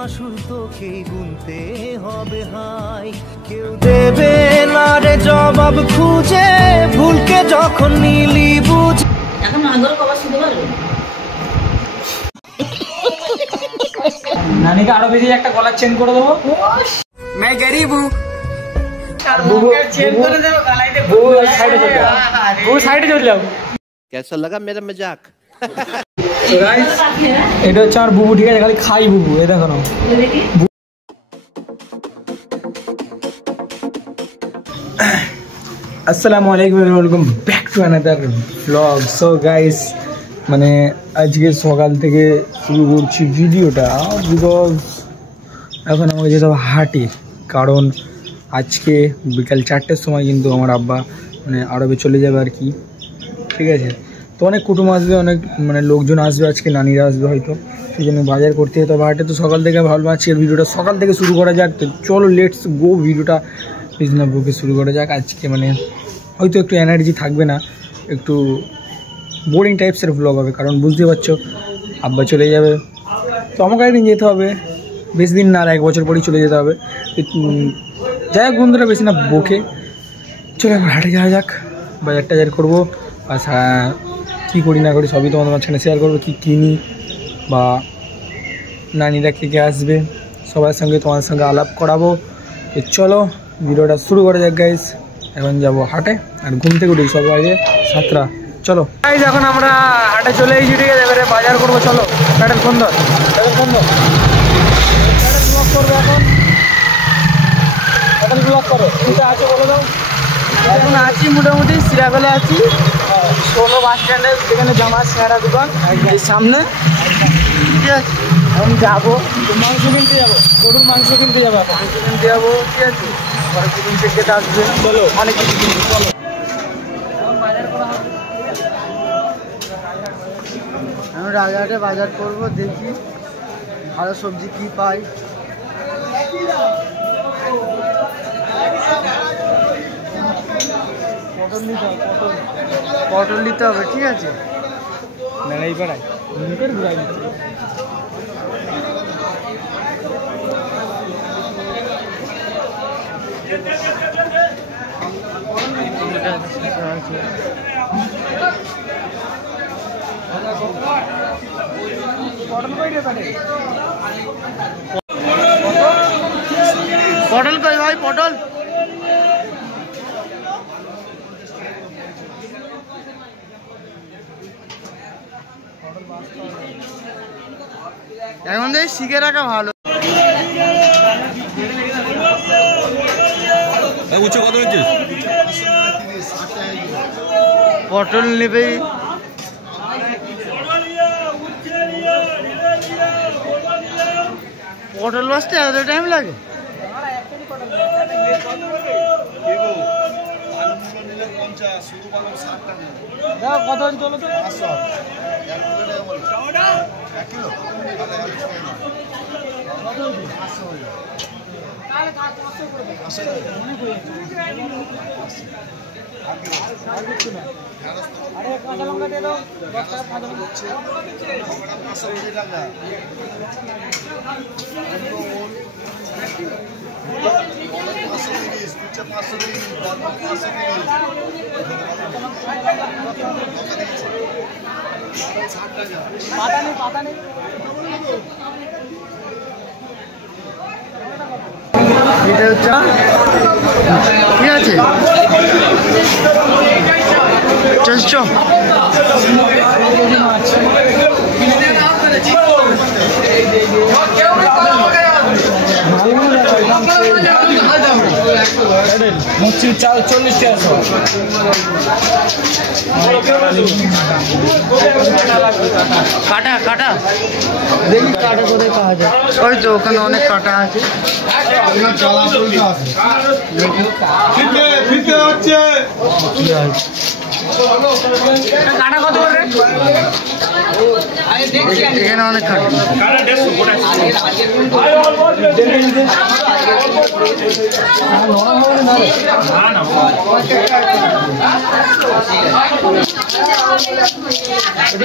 মাসুল তোকেই গুনতে হবে হাই, কেউ দেবে না রে জবাব খুঁজে, ভুলকে যখন নিলি বুঝ। এখন আগর কবার শুনতে পারবে? নানিকে আরো বেশি একটা গলার চেন করে দেবো। मैं गरीब हूँ সাইডে চলে যাও। कैसा लगा मेरा मजाक? এটা হচ্ছে আমার বুবু, ঠিক আছে? খালি খাই বুবু, এই দেখো না। আসসালামু আলাইকুম, welcome back to another blog. So guys, মানে আজকে সকাল থেকে শুরু করছি ভিডিওটা, বিকজ এখন আমাকে যেতে হবে হাটে, কারণ আজকে বিকাল 4টের সময় কিন্তু আমার আব্বা মানে আরবে চলে যাবে আর কি, ঠিক আছে? তো অনেক কুটুম আসবে, অনেক মানে লোকজন আসবে, আজকে নানিরা আসবে হয়তো, সেই জন্য বাজার করতে যেতে হবে হাটে। তো সকাল থেকে ভাবলাম আজকের ভিডিওটা সকাল থেকে শুরু করা যাক, তো চলো লেটস গো, ভিডিওটা রিজনেবলকে শুরু করা যাক। আজকে মানে হয়তো একটু এনার্জি থাকবে না, একটু বোরিং টাইপসের ব্লগ হবে, কারণ বুঝতে পারছো আব্বা চলে যাবে, তো আমাকে একদিন যেতে হবে, বেশি দিন না, আর 1 বছর পরেই চলে যেতে হবে। যাই হোক বন্ধুরা, বেশি না বকে চলে এখন হাটে যাওয়া যাক, বাজার টাজার করবো, আর কী করি না করি সবই তোমাদের মাঝখানে শেয়ার করবো, কী কিনি বা নানিরা কে কে আসবে সবার সঙ্গে তোমার সঙ্গে আলাপ করাবো। তো চলো ভিডিওটা শুরু করা যাক গাইস। এখন যাবো হাটে, আর ঘুম থেকে উঠি সব আগে 7টা। চলো গাইস, এখন আমরা হাটে চলে এসেছি, ঠিক আছে? এবারে বাজার করবো, চলো। প্যাডেল সুন্দর, প্যাডেল সুন্দর, প্যাডেল ব্লক করবে এখন, প্যাডেল ব্লক করো। কোথায় আছো বলে দাও? এখন আছি মোটামুটি সিরাবেলে আছি, ষোলো বাস স্ট্যান্ডে, যেখানে জামা সেরা দোকান এর সামনে, ঠিক আছে? এখন যাবো মাংস কিনতে যাবো, গরুর মাংস কিনতে যাবো, মাংস কিনতে যাবো, ঠিক আছে? পরে চিকেন শেক খেতে আসবে, চলো। অনেক কিছু কিনবো, চলো। আমি রাজাহাটে বাজার করবো, দেখি ভালো সবজি কি পাই। পটল নিতে হবে, ঠিক আছে? মেলাই পাড়ায় ঘুরাই দিচ্ছে। পটল কই ভাই, পটল? এখন দেখি শিখে রাখা ভালো। পটল নেবে, পটল বাসতে এত টাইম লাগে? কত চলো তো, আরে কাঁচা লঙ্কা দিয়ে দাও, 10 টাকা কাঁচা লঙ্কা। পাতা নেই, পাতা নেই। এটা হচ্ছে, ঠিক আছে? চল মুচি চাল 40 টাকা। কাটা কাটা দেখি, কাটা কোথায় পাওয়া যায়? ওই তো ওখানে অনেক কাটা আছে। কাটা কত করে? এখানে অনেক কাটা।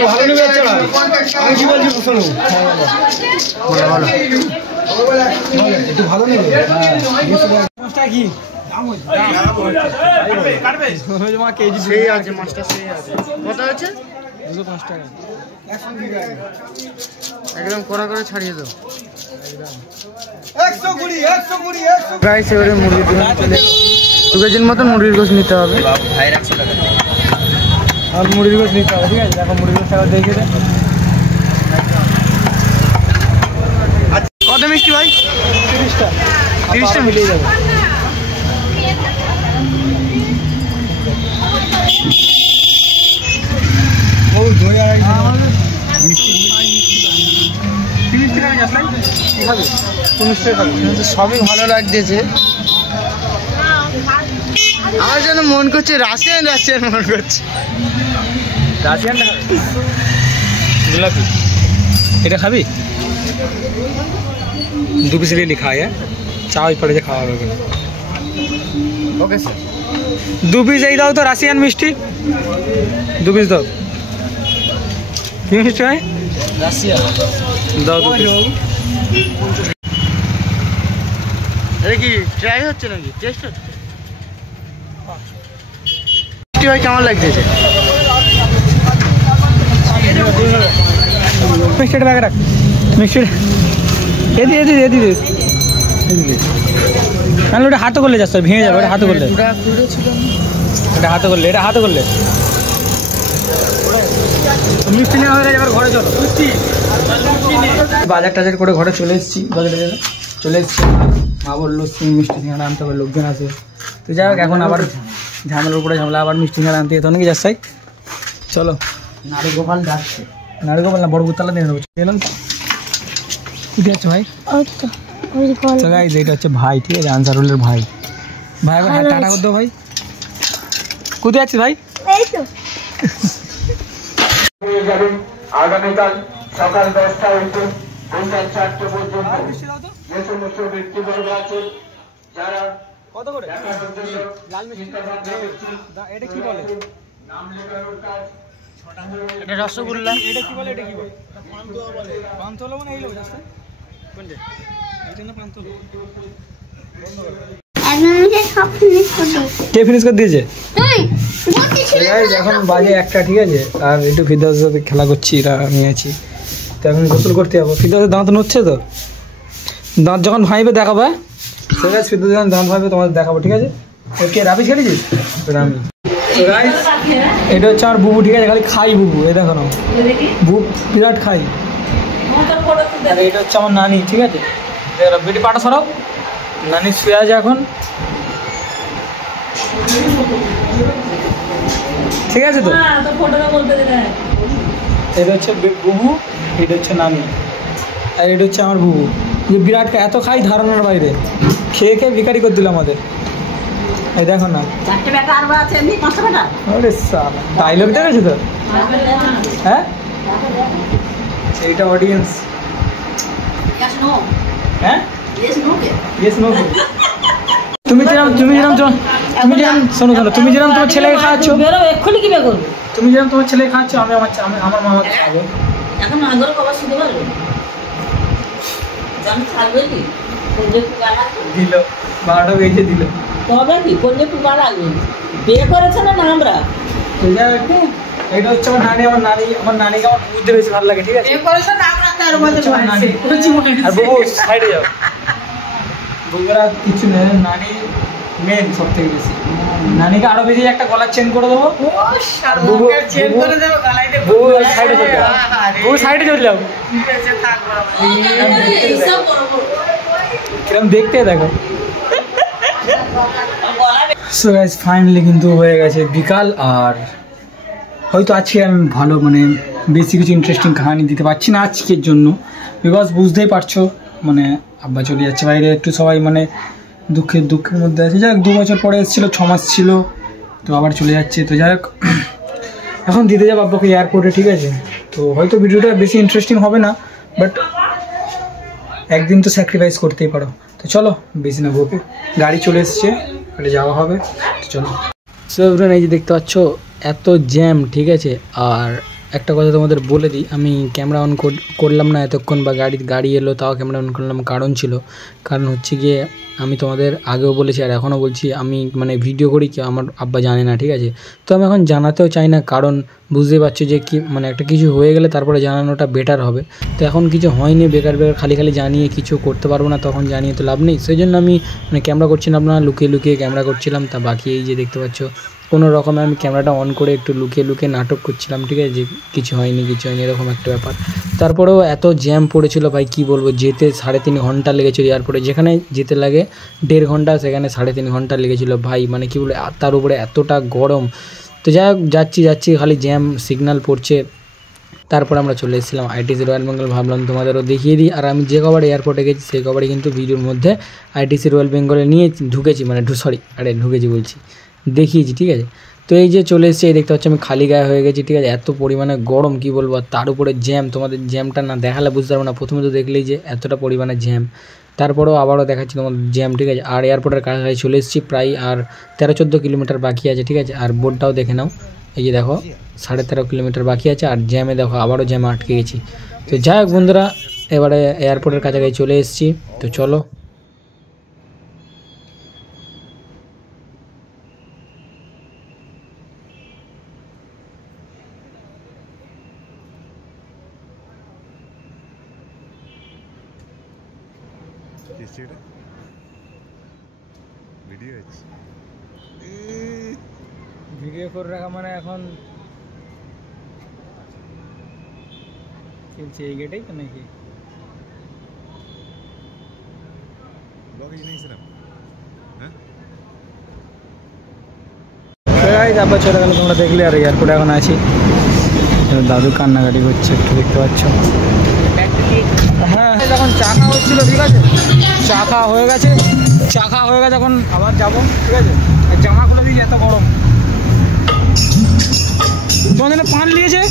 ভালো নেবে, আমি কি বলছি শোনো, বলো বলো। একটু ভালো নেবে মাছটা কি কেজি সেই আছে মাছটা, সেই আছে। কত আছে? 205 টাকা। একদম কড়া করে ছাড়িয়ে দাও। গাইস এবারে মুরগির দোকানে চলে 2 কেজির মতো মুরগির গোশ নিতে হবে। আর মুরগির গোশ নিতে হবে, ঠিক আছে? দেখো মুরগির গোশ টাকা দেখে দেয়। কত মিষ্টি ভাই? 30টা 30টা মিলিয়ে যাবে। ও দই আর মিষ্টি 30 টাকা যাচ্ছে কি খাবে? 19 টাকা খাবে। কিন্তু সবই ভালো লাগতেছে। আমার যেন মন করছে রাশিয়ান মন করছে। রাশিয়ান টাকা গোলাপি এটা খাবি? 2 পিস লিখা है চাই পড়ে যে খাওয়া হবে। Okay sir. 2 পিস এই দাও তো রাশিয়ান মিষ্টি, 2 পিস দাও। কি মিষ্টি হয়? রাশিয়া দাও 2 পিস। এটা কি ট্রাই হচ্ছে নাকি? টেস্ট হচ্ছে? মিষ্টি ভাই কেমন লাগতেছে? মিষ্টিটা ব্যাগে রাখ, মিষ্টিটা এদিকে এদিকে এদিকে এদিকে। তাহলে ওটা হাতে করলে যাচ্ছে, ভেঙে যাবে। ওটা হাতে করলে, এটা হাতে করলে, এটা হাতে করলে মিষ্টি নেওয়া হয়ে গেছে। এবার ঘরে চলো। বাজার টাজার করে ঘরে চলে এসেছি, বাজারে চলে এসেছি। মা বললো মিষ্টি সিঙ্গাড়া আনতে হবে, লোকজন আছে। তো যাই হোক, এখন আবার ঝামেলার উপরে ঝামেলা, আবার মিষ্টি সিঙ্গাড়া আনতে যেতে নাকি যাচ্ছাই। চলো। নারীগোপাল ডাকছে। নারীগোপাল না, বড় বুতলা দিয়ে নেবো। এলাম কোথায় আছে ভাই? তো গাইস এটা হচ্ছে ভাই, ঠিক আছে? আনসারুলের ভাই। ভাই একবার টাটা করে দাও ভাই। কোথায় আছিস ভাই? আগামীকাল সকাল 10টা হইতে সন্ধ্যা 4টে পর্যন্ত যে সমস্ত ব্যক্তিবর্গ আছে যারা কত করে লাল মিষ্টি? এটা কি বলে? নাম লেখানোর কাজ এটা রসগোল্লা। এটা কি বলে? এটা কি বলে? পান্তোলা মানে এই লোক আছে কোনটা? এটা না পান্তোলা। কে ফিনিশ করে দিয়েছে? এখন বাজে 1টা, ঠিক আছে? আর একটু ফিরদাউসের সাথে খেলা করছি, এরা আমি আছি। তো এখন গোসল করতে যাবো। ফিরদাউসের দাঁত নড়ছে তো, দাঁত যখন ভাইবে দেখাবো, ঠিক আছে? ফিরদাউস যখন দাঁত ভাইবে তোমাদের দেখাবো, ঠিক আছে? কে রাবিশ খেলেছিস? আমি। এটা হচ্ছে আমার বুবু, ঠিক আছে? খালি খাই বুবু, এই দেখো না বুবু বিরাট খাই। আর এটা হচ্ছে আমার নানি, ঠিক আছে? বেটি পাটা সরাও। নানি শুয়ে আছে এখন, ঠিক আছে? তো এটা হচ্ছে বুবু, এটা হচ্ছে নানি, আর এটা হচ্ছে আমার বুবু। যে বিরাট এত খাই ধারণার বাইরে, খেয়ে খেয়ে ভিখারি করে দিল আমাদের। এই দেখো না, আরে সালা ডায়লগ দেখেছো তো? হ্যাঁ, এইটা অডিয়েন্স। হ্যাঁ, ইয়েস নো। তুমি যেরকম শোনো তুমি যেরকম তোমার ছেলেকে খাওয়াচ্ছ, এক্ষুনি কি বেগুন তুমি যেরকম তোমার ছেলেকে খাওয়াচ্ছ, আমি আমার মামাকে খাবো। এখন আগর কবার শুনতে পারবে জান থাকবে কি কোনটা পুকা লাগবে দিল 12টা বেজে দিল। তবে কি কোনটা পুকা লাগবে বিয়ে করেছে না আমরা এটা হচ্ছে আমার নানি। আমার নানিকে আমার বুঝতে বেশি ভালো লাগে, ঠিক আছে? বিয়ে করেছে না আমরা তার মধ্যে নানি আর বুবু সাইডে যাও। বুবুরা কিছু নেই, নানি মেন সব থেকে বেশি। নানিকে আরো বেশি একটা গলার চেন করে দেবো। বুবু সাইডে চলে যাও, বুবু সাইডে চলে যাও। কিরম দেখতে দেখো। সো গাইস ফাইনালি কিন্তু হয়ে গেছে বিকাল। আর হয়তো আজকে আমি ভালো মানে বেশি কিছু ইন্টারেস্টিং কাহিনী দিতে পারছি না আজকের জন্য, বিকজ বুঝতেই পারছো মানে আব্বা চলে যাচ্ছে বাইরে, একটু সবাই মানে দুঃখের মধ্যে আছে। যাই হোক 2 বছর পরে এসেছিল, 6 মাস ছিল, তো আবার চলে যাচ্ছে। তো যাই হোক এখন দিতে যাবো আব্বাকে এয়ারপোর্টে, ঠিক আছে? তো হয়তো ভিডিওটা বেশি ইন্টারেস্টিং হবে না, বাট একদিন তো স্যাক্রিফাইস করতেই পারো। তো চলো বেশি না বকে, গাড়ি চলে এসছে, ওটা যাওয়া হবে। তো চলো। সো এই যে দেখতে পাচ্ছ এত জ্যাম, ঠিক আছে? আর একটা কথা তোমাদের বলে দিই, আমি ক্যামেরা অন করলাম না এতক্ষণ, বা গাড়ি এলো তাও ক্যামেরা অন করলাম, কারণ হচ্ছে গিয়ে আমি তোমাদের আগেও বলেছি আর এখনও বলছি, আমি মানে ভিডিও করি কি আমার আব্বা জানে না, ঠিক আছে? তো আমি এখন জানাতেও চাই না, কারণ বুঝতে পারছো যে কি মানে একটা কিছু হয়ে গেলে তারপরে জানানোটা বেটার হবে। তো এখন কিছু হয়নি, বেকার খালি জানিয়ে কিছু করতে পারবো না, তখন জানিয়ে তো লাভ নেই। সেই জন্য আমি মানে ক্যামেরা করছিলাম না, লুকিয়ে ক্যামেরা করছিলাম। তা বাকি এই যে দেখতে পাচ্ছ কোনো রকমে আমি ক্যামেরাটা অন করে একটু লুকিয়ে নাটক করছিলাম, ঠিক আছে? যে কিছু হয়নি এরকম একটা ব্যাপার। তারপরেও এত জ্যাম পড়েছিল ভাই, কি বলবো, যেতে 3.5 ঘন্টা লেগেছিল এয়ারপোর্টে। যেখানে যেতে লাগে 1.5 ঘন্টা, সেখানে 3.5 ঘন্টা লেগেছিল ভাই। মানে কি বলবো, তার উপরে এতটা গরম। তো যাই হোক, যাচ্ছি খালি জ্যাম সিগন্যাল পড়ছে। তারপর আমরা চলে এসেছিলাম আইটিসি রয়্যাল বেঙ্গল, ভাবলাম তোমাদেরও দেখিয়ে দিই। আর আমি যে কবারে এয়ারপোর্টে গেছি সেই কবারে কিন্তু ভিডিওর মধ্যে আইটিসি রয়্যাল বেঙ্গলে নিয়ে ঢুকেছি, মানে ঢুকেছি বলছি, দেখিয়েছি, ঠিক আছে? তো এই যে চলে এসেছি, এই দেখতে পাচ্ছি আমি খালি গায়ে হয়ে গেছি, ঠিক আছে? এত পরিমাণে গরম কি বলবো, আর তার উপরে জ্যাম। তোমাদের জ্যামটা না দেখালে বুঝতে পারবো না, প্রথমে তো দেখলেই যে এতটা পরিমাণে জ্যাম, তারপরেও আবারও দেখাচ্ছি তোমাদের জ্যাম, ঠিক আছে? আর এয়ারপোর্টের কাছাকাছি চলে এসেছি, প্রায় আর 13-14 কিলোমিটার বাকি আছে, ঠিক আছে? আর বোর্ডটাও দেখে নাও, এই যে দেখো 13.5 কিলোমিটার বাকি আছে। আর জ্যামে দেখো আবারও জ্যামে আটকে গেছি। তো যাই হোক বন্ধুরা, এবারে এয়ারপোর্টের কাছাকাছি চলে এসেছি, তো চলো। ভিডিও করে রাখা মানে এখন চলছে এই গেটেই তো নাকি? তারপর চলে গেল, তোমরা দেখলে। আর এয়ারপোর্টে এখন আছি, দাদু কান্নাকাটি করছে, একটু দেখতে পাচ্ছ। হ্যাঁ, যখন চা খাওয়া হচ্ছিলো, ঠিক আছে? চা খাওয়া হয়ে গেছে, এখন আবার যাবো, ঠিক আছে? জামা খুলে দিয়েছি, এত গরম। তোমার জন্য পান নিয়েছে।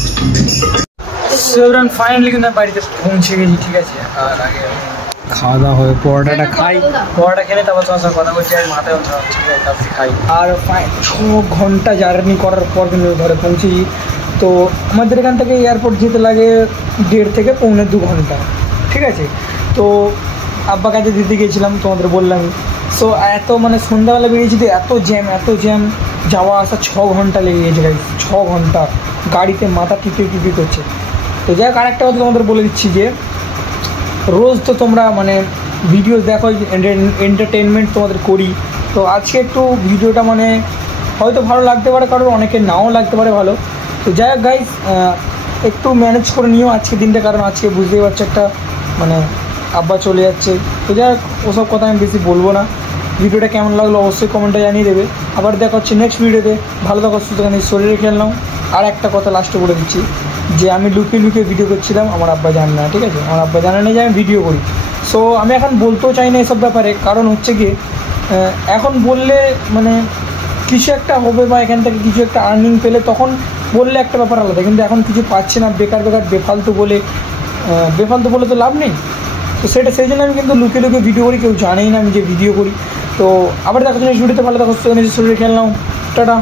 ফাইনালি কিন্তু বাড়িতে পৌঁছে গেছি, ঠিক আছে? আর আগে খাওয়া দাওয়া হয়ে পরোটাটা খেলে তারপর তোমার সঙ্গে কথা বলছি। আর মাথায় ঠিক আছে, তারপরে খাই। আর 6 ঘন্টা জার্নি করার পর কিন্তু ঘরে পৌঁছেছি। তো আমাদের এখান থেকে এয়ারপোর্ট যেতে লাগে 1.5 থেকে 1.25 ঘন্টা, ঠিক আছে? তো আব্বা কাছে দিতে গিয়েছিলাম, তোমাদের বললাম। সো এত মানে সন্ধ্যাবেলা বেরিয়েছি, তো এত জ্যাম, যাওয়া আসা 6 ঘন্টা লেগে গেছে গাইস, 6 ঘন্টা গাড়িতে মাথা টিপি করছে। তো যাই হোক, আরেকটা কথা তোমাদের বলে দিচ্ছি যে রোজ তো তোমরা মানে ভিডিও দেখো, এন্টারটেনমেন্ট তোমাদের করি। তো আজকে একটু ভিডিওটা মানে হয়তো ভালো লাগতে পারে, কারণ অনেকের নাও লাগতে পারে ভালো। তো যাই হোক গাইস, একটু ম্যানেজ করে নিও আজকে দিনটা, কারণ আজকে বুঝতেই পারছো একটা মানে আব্বা চলে যাচ্ছে। তো যাই হোক, ওসব কথা আমি বেশি বলবো না। ভিডিওটা কেমন লাগলো অবশ্যই কমেন্টে জানিয়ে দেবে। আবার দেখা হচ্ছে নেক্সট ভিডিওতে। ভালো থাকো, সুস্থ থাকো, শরীরে খেয়াল নাও। আর একটা কথা লাস্টে বলে দিচ্ছি যে আমি লুকিয়ে ভিডিও করছিলাম, আমার আব্বা জানে না, ঠিক আছে? আমার আব্বা জানে না যে আমি ভিডিও করি। সো আমি এখন বলতেও চাই না এসব ব্যাপারে, কারণ হচ্ছে কি এখন বললে মানে কিছু একটা হবে, বা এখান থেকে কিছু একটা আর্নিং পেলে তখন বললে একটা ব্যাপার আলাদা। কিন্তু এখন কিছু পাচ্ছে না, বেকার বেফালতু বলে তো লাভ নেই। তো সেই জন্য আমি কিন্তু লুকিয়ে ভিডিও করি, কেউ জানেই না আমি যে ভিডিও করি। তো আবার দেখা হচ্ছে নেক্সট ভিডিওতে। ভালো থাকো, শরীরে খেয়াল নাও, টাটা।